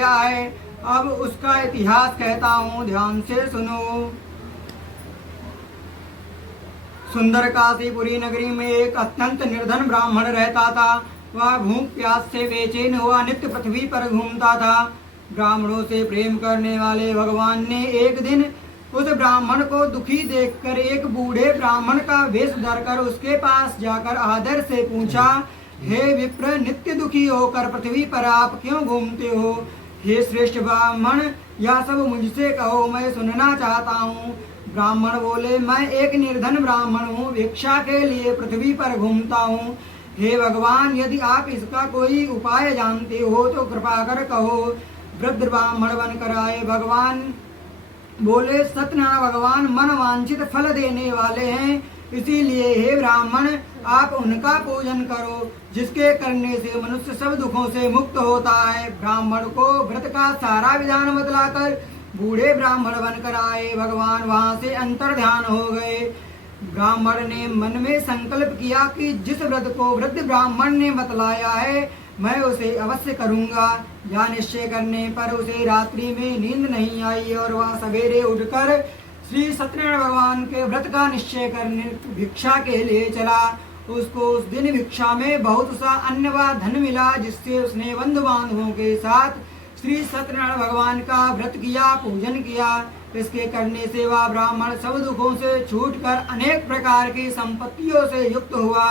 किया है। अब उसका इतिहास कहता हूँ, ध्यान से सुनो। सुंदर काशीपुरी नगरी में एक अत्यंत निर्धन ब्राह्मण रहता था। वह भूख प्यास से बेचैन हुआ नित्य पृथ्वी पर घूमता था। ब्राह्मणों से प्रेम करने वाले भगवान ने एक दिन उस ब्राह्मण को दुखी देखकर एक बूढ़े ब्राह्मण का वेश धरकर उसके पास जाकर आदर से पूछा, हे विप्र, नित्य दुखी होकर पृथ्वी पर आप क्यों घूमते हो? हे श्रेष्ठ ब्राह्मण, यह सब मुझसे कहो, मैं सुनना चाहता हूँ। ब्राह्मण बोले, मैं एक निर्धन ब्राह्मण हूँ, भिक्षा के लिए पृथ्वी पर घूमता हूँ। हे भगवान, यदि आप इसका कोई उपाय जानते हो तो कृपा कर कहो। वृद्ध ब्राह्मण बनकर आए। भगवान बोले, सत्यनारायण भगवान मन वांछित फल देने वाले हैं, इसीलिए हे ब्राह्मण, आप उनका पूजन करो, जिसके करने से मनुष्य सब दुखों से मुक्त होता है। ब्राह्मण को व्रत का सारा विधान बतलाकर बूढ़े ब्राह्मण बनकर आए। भगवान वहां से अंतर ध्यान हो गए। ब्राह्मण ने मन में संकल्प किया कि जिस व्रत को वृद्ध ब्राह्मण ने बतलाया है, मैं उसे अवश्य करूंगा। यह निश्चय करने पर उसे रात्रि में नींद नहीं आई और वह सवेरे उठकर श्री सत्यनारायण भगवान के व्रत का निश्चय करने भिक्षा के लिए चला। उसको उस दिन भिक्षा में बहुत सा अन्न व धन मिला, जिससे उसने बंधु बांधवों के साथ श्री सत्यनारायण भगवान का व्रत किया, पूजन किया। इसके करने से वह ब्राह्मण सब दुखों से छूटकर अनेक प्रकार की संपत्तियों से युक्त हुआ।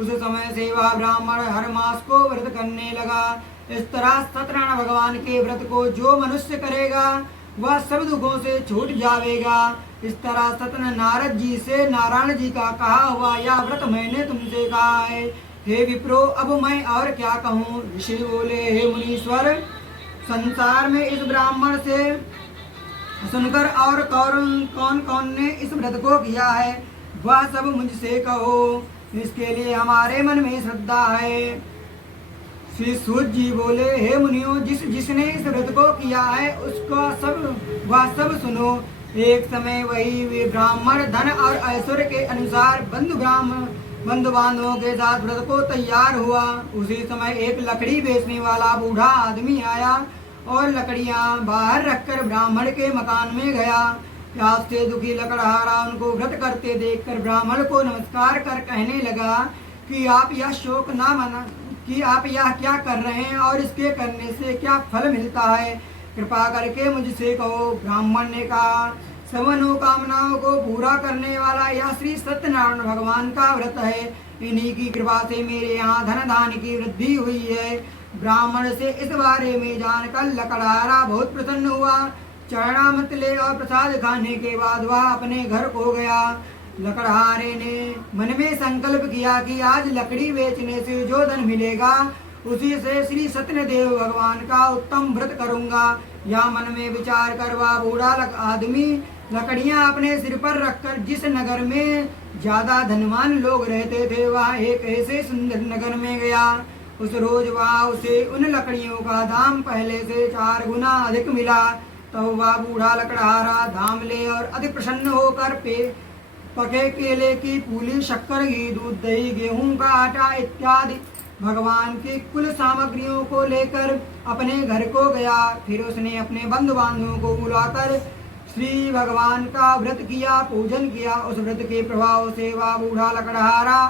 उस समय से वह ब्राह्मण हर मास को व्रत करने लगा। इस तरह सत्यनारायण भगवान के व्रत को जो मनुष्य करेगा वह सब दुखों से छूट जाएगा। इस तरह सत्य नारद जी से नारायण जी का कहा हुआ यह व्रत मैंने तुमसे कहा है। हे विप्रो, अब मैं और क्या कहूँ? ऋषि बोले, हे मुनीश्वर, संसार में इस ब्राह्मण से सुनकर और कौन कौन ने इस व्रत को किया है, वह सब मुझसे कहो। इसके लिए हमारे मन में श्रद्धा है। श्री सूत जी बोले, हे मुनियों, जिसने इस व्रत को किया है उसका वह सब सुनो। एक समय वही वे ब्राह्मण धन और ऐश्वर्य के अनुसार बंधु बांधवों के साथ व्रत को तैयार हुआ। उसी समय एक लकड़ी बेचने वाला बूढ़ा आदमी आया और लकड़ियां बाहर रखकर ब्राह्मण के मकान में गया। प्यास से दुखी लकड़हारा उनको व्रत करते देखकर ब्राह्मण को नमस्कार कर कहने लगा कि आप यह शोक ना मना कि आप यह क्या कर रहे हैं और इसके करने से क्या फल मिलता है, कृपा करके मुझसे कहो। ब्राह्मण ने कहा, सब मनोकामनाओं को पूरा करने वाला यह श्री सत्यनारायण भगवान का व्रत है। इन्हीं की कृपा से मेरे यहाँ धन धान की वृद्धि हुई है। ब्राह्मण से इस बारे में जानकर लकड़हारा बहुत प्रसन्न हुआ। चरणामृत ले और प्रसाद खाने के बाद वह अपने घर को गया। लकड़हारे ने मन में संकल्प किया कि आज लकड़ी बेचने से जो धन मिलेगा उसी से श्री सत्यदेव भगवान का उत्तम व्रत करूंगा। यह मन में विचार कर वह बूढ़ा आदमी लकड़ियां अपने सिर पर रखकर जिस नगर में ज्यादा धनवान लोग रहते थे वह एक ऐसे सुंदर नगर में गया। उस रोज वहाँ उसे उन लकड़ियों का दाम पहले से 4 गुना अधिक मिला। तो वह बूढ़ा लकड़हारा दाम ले और अति प्रसन्न होकर पके केले की पूली, शक्कर, घी, दूध, दही, गेहूं का आटा इत्यादि भगवान की कुल सामग्रियों को लेकर अपने घर को गया। फिर उसने अपने बंधु बांधवों को बुलाकर श्री भगवान का व्रत किया, पूजन किया। उस व्रत के प्रभाव से वह बूढ़ा लकड़हारा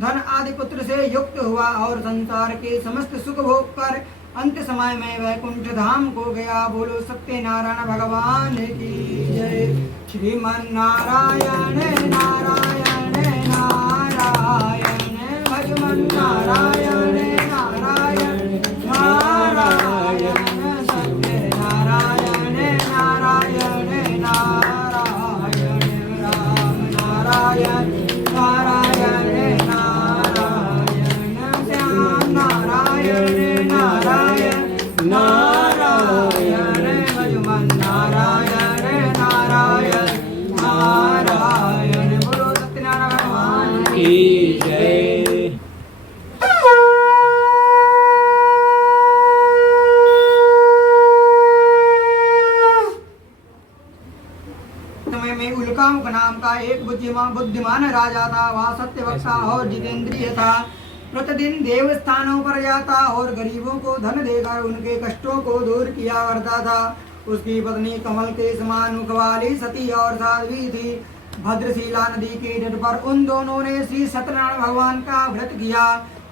धन आदि पुत्र से युक्त हुआ और संसार के समस्त सुख भोग कर अंत समय में वैकुंठ धाम को गया। बोलो सत्यनारायण भगवान की जय। श्रीमन नारायण नारायण नारायण, भजमन नारायण नारायण नारायण, सत्यनारायण नारायण नारायण, राम नारायण नारायण नारायण, श्याम नारायण नारायण नारायण, भजमन नारायण नारायण नारायण। बोलो सत्यनारायण भगवान की जय। समय में उल्कामुख नाम का एक बुद्धिमान राजा था। वह सत्यवक्ता और जितेंद्रिय था। प्रतिदिन देवस्थानों पर जाता और गरीबों को धन देकर उनके कष्टों को दूर किया करता था। उसकी पत्नी कमल के समान मुख वाली सती और साध्वी थी। भद्रशिला नदी के तट पर उन दोनों ने श्री सत्यनारायण भगवान का व्रत किया।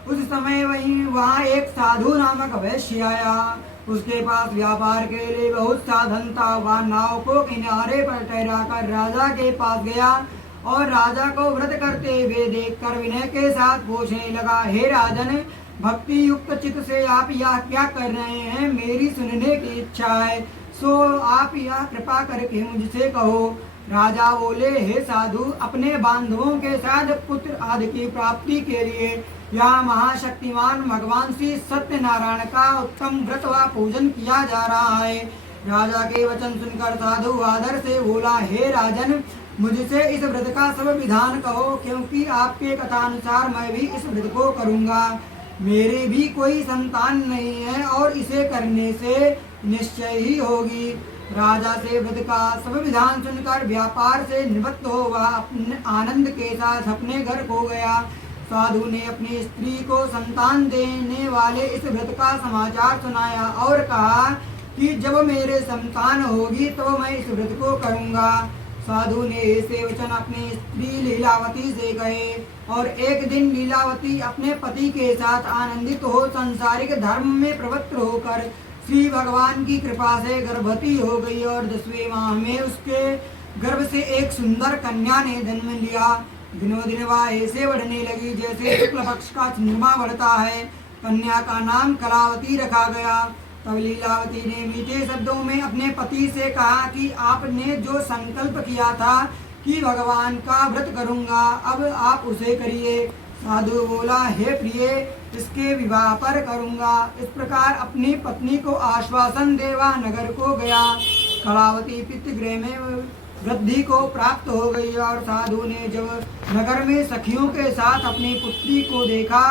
उस समय वहाँ एक साधु नामक वैश्य आया। उसके पास व्यापार के लिए बहुत साधन था। वह नाव को किनारे पर ठहराकर राजा के पास गया और राजा को व्रत करते हुए देखकर विनय के साथ पूछने लगा, हे राजन, भक्ति युक्त चित्त से आप यह क्या कर रहे हैं? मेरी सुनने की इच्छा है, सो आप यह कृपा करके मुझसे कहो। राजा बोले, हे साधु, अपने बांधवों के साथ पुत्र आदि की प्राप्ति के लिए यहाँ महाशक्तिमान भगवान श्री सत्यनारायण का उत्तम व्रत व पूजन किया जा रहा है। राजा के वचन सुनकर साधु आदर से बोला, हे राजन, मुझसे इस व्रत का सब विधान कहो, क्योंकि आपके कथानुसार मैं भी इस व्रत को करूँगा। मेरी भी कोई संतान नहीं है और इसे करने से निश्चय ही होगी। राजा से व्रत का सब विधान सुनकर व्यापार से निवृत्त हो वह अपने आनंद के साथ अपने घर को गया। साधु ने अपनी स्त्री को संतान देने वाले इस व्रत का समाचार सुनाया और कहा कि जब मेरे संतान होगी तो मैं इस व्रत को करूँगा। साधु ने ऐसे वचन अपनी स्त्री लीलावती से कहे और एक दिन लीलावती अपने पति के साथ आनंदित हो संसारिक धर्म में प्रवृत्त होकर श्री भगवान की कृपा से गर्भवती हो गई और 10वें माह में उसके गर्भ से एक सुंदर कन्या ने जन्म लिया। दिनों दिन वह ऐसे बढ़ने लगी जैसे शुक्ल पक्ष का चंद्रमा बढ़ता है। कन्या का नाम कलावती रखा गया। तब लीलावती ने मीठे शब्दों में अपने पति से कहा कि आपने जो संकल्प किया था कि भगवान का व्रत करूंगा, अब आप उसे करिए। साधु बोला, हे प्रिय, इसके विवाह पर करूंगा। इस प्रकार अपनी पत्नी को आश्वासन देवा नगर को गया। कलावती पितृगृह में वृद्धि को प्राप्त हो गई और साधु ने जब नगर में सखियों के साथ अपनी पुत्री को देखा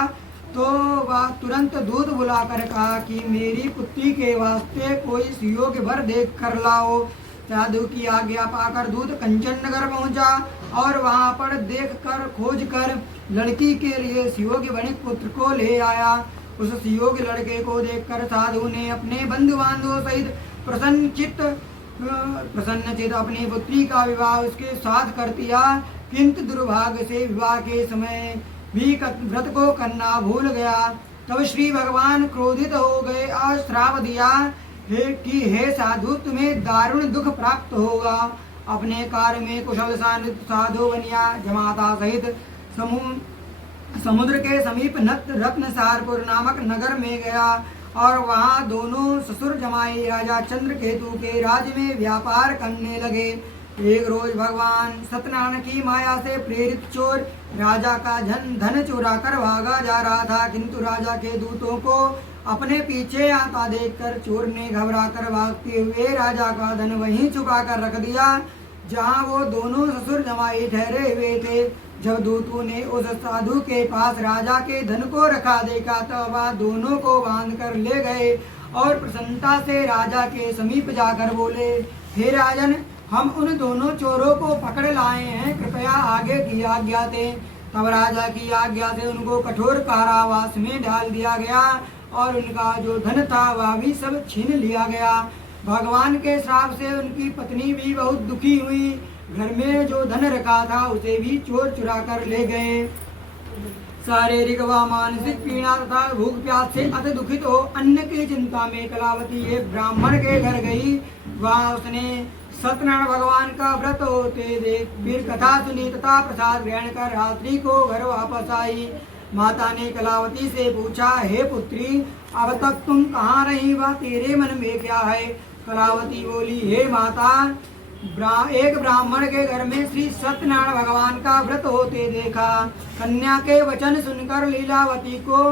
तो वह तुरंत दूत बुलाकर कहा कि मेरी पुत्री के वास्ते कोई सुयोग्य वर देख कर लाओ। साधु की आज्ञा पाकर दूत कंचन नगर पहुंचा और वहां पर देखकर खोजकर लड़की के लिए सुयोग्य वणिक पुत्र को ले आया। उस सुयोग्य लड़के को देखकर साधु ने अपने बंधु बांधवों सहित प्रसन्नचित अपनी पुत्री का विवाह उसके साथ कर दिया। किंतु दुर्भाग्य से विवाह के समय भी व्रत को करना भूल गया। तब श्री भगवान क्रोधित हो गए और श्राप दिया हे साधु, तुम्हें दारुण दुख प्राप्त होगा। अपने कार्य में कुशल साधु बनिया जमाता सहित समुद्र के समीप रत्नसारपुर नामक नगर में गया और वहां दोनों ससुर जमाई राजा चंद्रकेतु के राज्य में व्यापार करने लगे। एक रोज भगवान सत्यनारायण की माया से प्रेरित चोर राजा का धन चुरा कर भागा जा रहा था, किंतु राजा के दूतों को अपने पीछे आता देखकर चोर ने घबरा कर भागते हुए राजा का धन वहीं छुपा कर रख दिया जहां वो दोनों ससुर जमाई ठहरे हुए थे। जब दूतों ने उस साधु के पास राजा के धन को रखा देखा तो वह दोनों को बांध कर ले गए और प्रसन्नता से राजा के समीप जाकर बोले, हे राजन, हम उन दोनों चोरों को पकड़ लाए हैं, कृपया आगे की आज्ञा दें। तब राजा की आज्ञा से उनको कठोर कारावास में डाल दिया गया और उनका जो धन था वह भी सब छीन लिया गया। भगवान के श्राप से उनकी पत्नी भी बहुत दुखी हुई। घर में जो धन रखा था उसे भी चोर चुरा कर ले गए। शारीरिक व मानसिक पीड़ा तथा भूख प्यास से अति दुखित हो अन्न की चिंता में कलावती एक ब्राह्मण के घर गई। वहाँ उसने सत्यनारायण भगवान का व्रत होते देख फिर कथा सुनी तथा प्रसाद ग्रहण कर रात्रि को घर वापस आई। माता ने कलावती से पूछा, हे पुत्री, अब तक तुम कहाँ रही व तेरे मन में क्या है? कलावती बोली, हे माता, एक ब्राह्मण के घर में श्री सत्यनारायण भगवान का व्रत होते देखा। कन्या के वचन सुनकर लीलावती को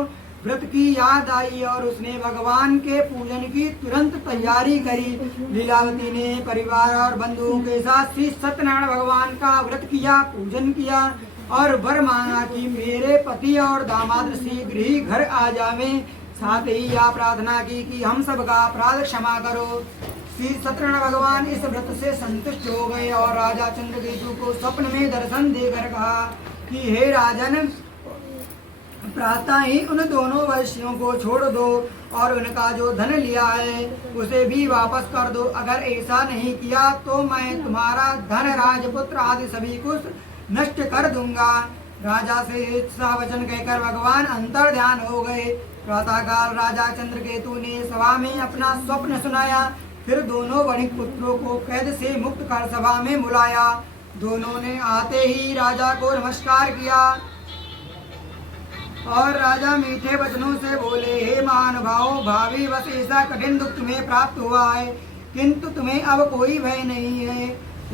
व्रत की याद आई और उसने भगवान के पूजन की तुरंत तैयारी करी। लीलावती ने परिवार और बंधुओं के साथ श्री सत्यनारायण भगवान का व्रत किया, पूजन किया और वर मांगा कि मेरे पति और दामाद शीघ्र ही घर आ जावें। साथ ही यह प्रार्थना की कि हम सबका अपराध क्षमा करो। श्री सत्यनारायण भगवान इस व्रत से संतुष्ट हो गए और राजा चंद्रकेतु को स्वप्न में दर्शन देकर कहा कि हे राजन, प्रातः ही उन दोनों वैश्यों को छोड़ दो और उनका जो धन लिया है उसे भी वापस कर दो। अगर ऐसा नहीं किया तो मैं तुम्हारा धन, राजपुत्र आदि सभी कुछ नष्ट कर दूंगा। राजा से ऐसा वचन कहकर भगवान अंतर ध्यान हो गए। प्रातःकाल राजा चंद्रकेतु ने सभा में अपना स्वप्न सुनाया। फिर दोनों वणिक पुत्रों को कैद से मुक्त कर सभा में बुलाया। दोनों ने आते ही राजा को नमस्कार किया और राजा मीठे वचनों से बोले, हे महानुभाव, भावी बस ऐसा कठिन दुख तुम्हें प्राप्त हुआ है, किंतु तुम्हें अब कोई भय नहीं है।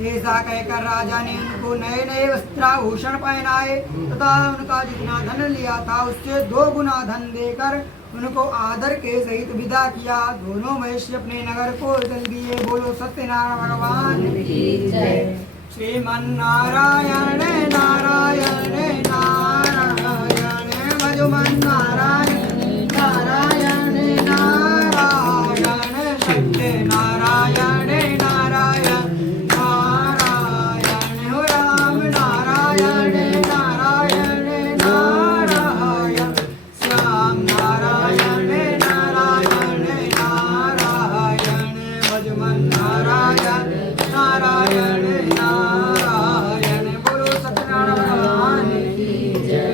ऐसा कहकर राजा ने उनको नए नए वस्त्राभूषण पहनाए तथा उनका जितना धन लिया था उससे 2 गुना धन देकर उनको आदर के सहित विदा किया। दोनों वैश्य अपने नगर को चल दिए। बोलो सत्यनारायण भगवान की जय। श्रीमन्नारायण नारायण नारायण भजमन नारायण नारायण नारायण सत्य नारायण नारायण नारायण हो राम नारायण नारायण नारायण श्याम नारायण नारायण नारायण भजमन नारायण नारायण नारायण। बोलो सत्यनारायण भगवान की जय।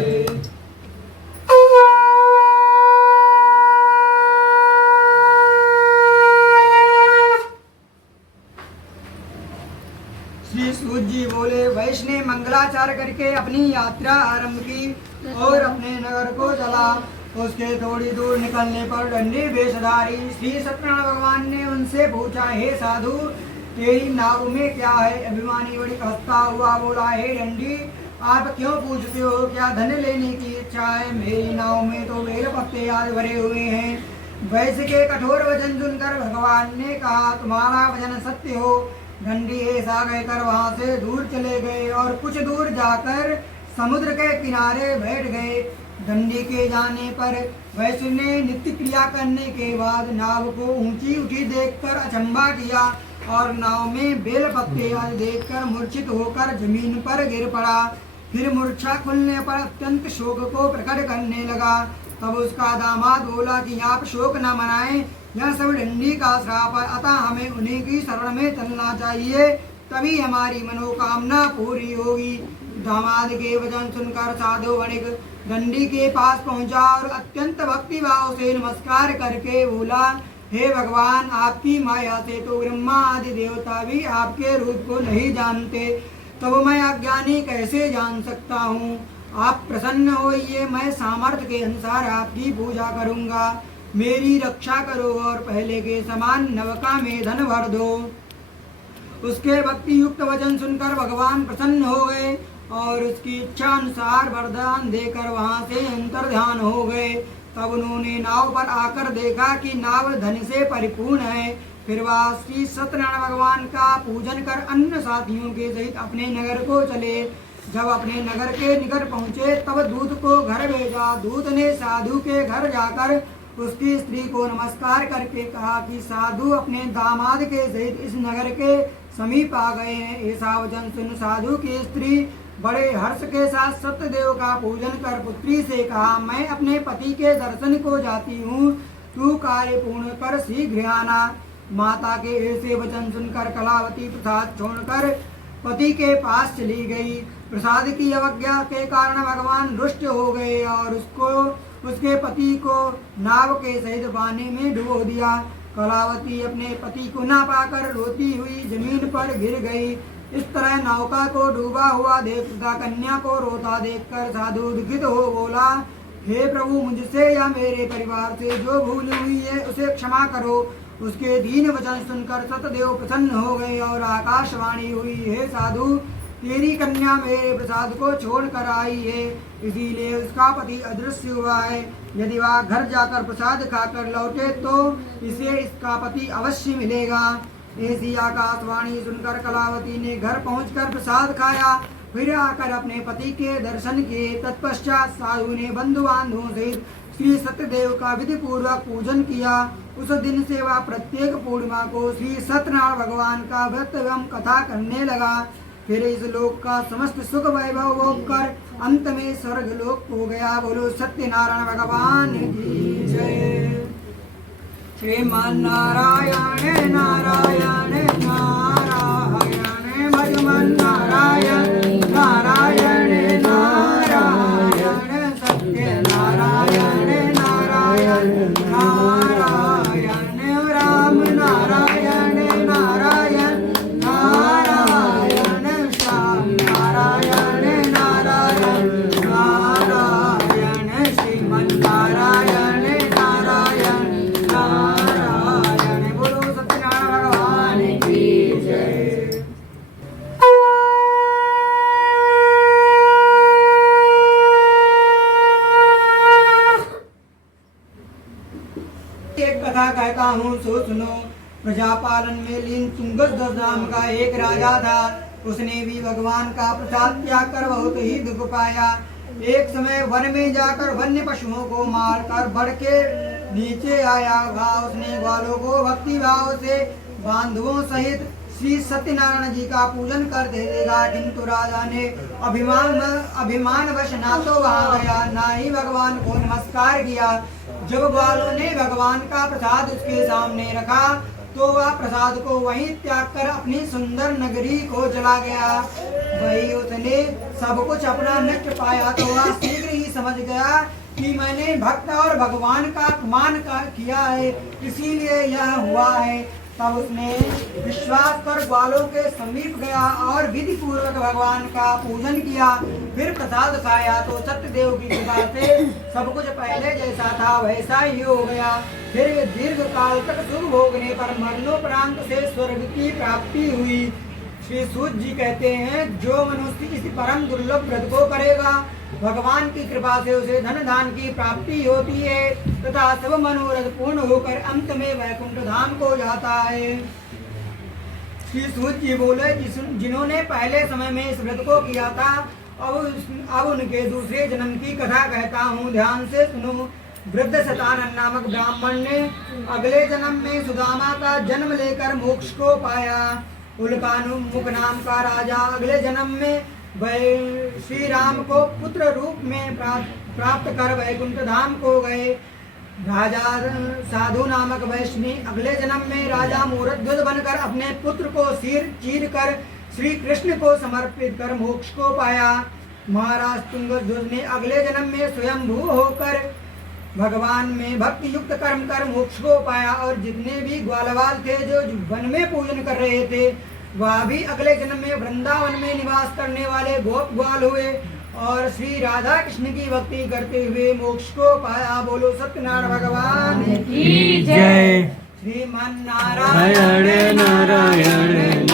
श्री सूत जी बोले, वैश्य ने मंगलाचार करके अपनी यात्रा आरंभ की और अपने नगर को चला। उसके थोड़ी दूर निकलने पर दंडी वेशधारी श्री सत्यनारायण भगवान ने उनसे पूछा, हे साधु, तेरी नाव में क्या है? अभिमानी वणिक हंसता हुआ बोला, हे दंडी, आप क्यों पूछते हो? क्या धन लेने की इच्छा है? मेरी नाव में तो बेल पत्ते आदि भरे हुए हैं। वैश्य के कठोर वचन सुनकर भगवान ने कहा, तुम्हारा वचन सत्य हो। दंडी ऐसा कहकर वहां से दूर चले गए और कुछ दूर जाकर समुद्र के किनारे बैठ गए। दंडी के जाने पर वैश्य ने नित्य क्रिया करने के बाद नाव को ऊंची उठी देखकर अचंभा किया और नाव में बेल पत्ते आदि देखकर मूर्छित होकर जमीन पर गिर पड़ा। फिर मूर्छा खुलने पर अत्यंत शोक को प्रकट करने लगा। तब उसका दामाद बोला कि आप शोक न मनाएं, यह सब दंडी का श्राप है, अतः हमें उन्हीं की शरण में चलना चाहिए, तभी हमारी मनोकामना पूरी होगी। दामाद के वचन सुनकर साधु वणिक दंडी के पास पहुंचा और अत्यंत भक्ति भाव से नमस्कार करके बोला, हे भगवान, आपकी माया से तो ब्रह्मा आदि देवता भी आपके रूप को नहीं जानते, तब मैं अज्ञानी कैसे जान सकता हूँ? आप प्रसन्न होइए, मैं सामर्थ्य के अनुसार आपकी पूजा करूँगा। मेरी रक्षा करो और पहले के समान नवका में धन भर दो। उसके भक्ति युक्त वचन सुनकर भगवान प्रसन्न हो गए और उसकी इच्छा अनुसार वरदान देकर वहां से अंतर ध्यान हो गए। तब उन्होंने नाव पर आकर देखा कि नाव धन से परिपूर्ण है। फिर वह श्री सत्यनारायण भगवान का पूजन कर अन्य साथियों के सहित अपने नगर को चले। जब अपने नगर के निकट पहुँचे तब दूत को घर भेजा। दूत ने साधु के घर जाकर उसकी स्त्री को नमस्कार करके कहा कि साधु अपने दामाद के सहित इस नगर के समीप आ गए हैं। ऐसा वचन सुन साधु की स्त्री बड़े हर्ष के साथ सत्यदेव का पूजन कर पुत्री से कहा, मैं अपने पति के दर्शन को जाती हूँ, तू कार्य पूर्ण कर शीघ्र आना। माता के ऐसे वचन सुनकर कलावती प्रसाद छोड़कर पति के पास चली गई। प्रसाद की अवज्ञा के कारण भगवान रुष्ट हो गए और उसके पति को नाव के सहित पानी में डुबो दिया। कलावती अपने पति को न पाकर रोती हुई जमीन पर गिर गई। इस तरह नौका को डूबा हुआ देख तथा कन्या को रोता देखकर साधु दुखित हो बोला, हे प्रभु, मुझसे या मेरे परिवार से जो भूल हुई है उसे क्षमा करो। उसके दीन वचन सुनकर सतदेव प्रसन्न हो गए और आकाशवाणी हुई, हे साधु, तेरी कन्या मेरे प्रसाद को छोड़ कर आई है, इसीलिए उसका पति अदृश्य हुआ है। यदि वह घर जाकर प्रसाद खाकर लौटे तो इसे इसका पति अवश्य मिलेगा। ऐसी आकाशवाणी सुनकर कलावती ने घर पहुंचकर प्रसाद खाया, फिर आकर अपने पति के दर्शन किए। तत्पश्चात साधु ने बंधु बांधुओं सहित श्री सत्यदेव का विधि पूर्वक पूजन किया। उस दिन से वह प्रत्येक पूर्णिमा को श्री सत्यनारायण भगवान का व्रत एवं कथा करने लगा। फिर इस लोक का समस्त सुख वैभव भोग कर अंत में स्वर्ग लोक हो गया। बोलो सत्यनारायण भगवान की जय। श्रीमान नारायण नारायण नारायण भगवान नारायण नारायण नारायण सत्य नारायण नारायण नारायण राम नारायण नारायण नारायण श्याम नारायण नारायण नारायण श्रीमन नारायण नारायण नारायण। बोलो सत्यनारायण भगवान की जय। एक कथा कहता हूँ सो सुनो। प्रजापालन में लीन तुंगसध्वज नाम का एक राजा था। उसने भी भगवान का प्रसाद त्याग कर बहुत ही दुख पाया। एक समय वन में जाकर वन्य पशुओं को मारकर बढ़ के नीचे आया। वहाँ उसने ग्वालों को भक्ति भाव से बांधवों सहित श्री सत्यनारायण जी का पूजन करते देखा, किंतु राजा ने अभिमानवश ना तो वहाँ गया ना ही भगवान को नमस्कार किया। जब ग्वालों ने भगवान का प्रसाद उसके सामने रखा तो वह प्रसाद को वहीं त्याग कर अपनी सुंदर नगरी को चला गया। वही उसने सब कुछ अपना नष्ट पाया तो वह शीघ्र ही समझ गया कि मैंने भक्त और भगवान का अपमान किया है, इसीलिए यह हुआ है। तब उसने विश्वास कर ग्वालों के समीप गया और विधि पूर्वक भगवान का पूजन किया। फिर प्रसाद खाया तो सत्यदेव की कृपा से सब कुछ पहले जैसा था वैसा ही हो गया। फिर दीर्घ काल तक सुख भोगने पर मरणोपरांत से स्वर्ग की प्राप्ति हुई। श्री सूत जी कहते हैं, जो मनुष्य इस परम दुर्लभ व्रत को करेगा भगवान की कृपा से उसे धन दान की प्राप्ति होती है तथा सब मनोरथ पूर्ण होकर अंत में वैकुंठ धाम को जाता है। श्री सूत जी बोले, जिन्होंने पहले समय में इस व्रत को किया था अब उनके दूसरे जन्म की कथा कहता हूँ, ध्यान से सुनो। वृद्ध शतानन नामक ब्राह्मण ने अगले जन्म में सुदामा का जन्म लेकर मोक्ष को पाया। उल्कानुमुख नाम का राजा अगले जन्म में श्री राम को पुत्र रूप में प्राप्त कर वैकुंठ धाम को गए। राजा साधु नामक वैष्णव अगले जन्म में राजा मूर्धध्वज बनकर अपने पुत्र को सिर चीर कर श्री कृष्ण को समर्पित कर मोक्ष को पाया। महाराज तुंगध्वज ने अगले जन्म में स्वयंभू होकर भगवान में भक्ति युक्त कर्म कर मोक्ष को पाया। और जितने भी ग्वालवाल थे जो वन में पूजन कर रहे थे वह भी अगले जन्म में वृंदावन में निवास करने वाले गोप ग्वाल हुए और श्री राधा कृष्ण की भक्ति करते हुए मोक्ष को पाया। बोलो सत्यनारायण भगवान की जय। श्रीमन नारायण नारायण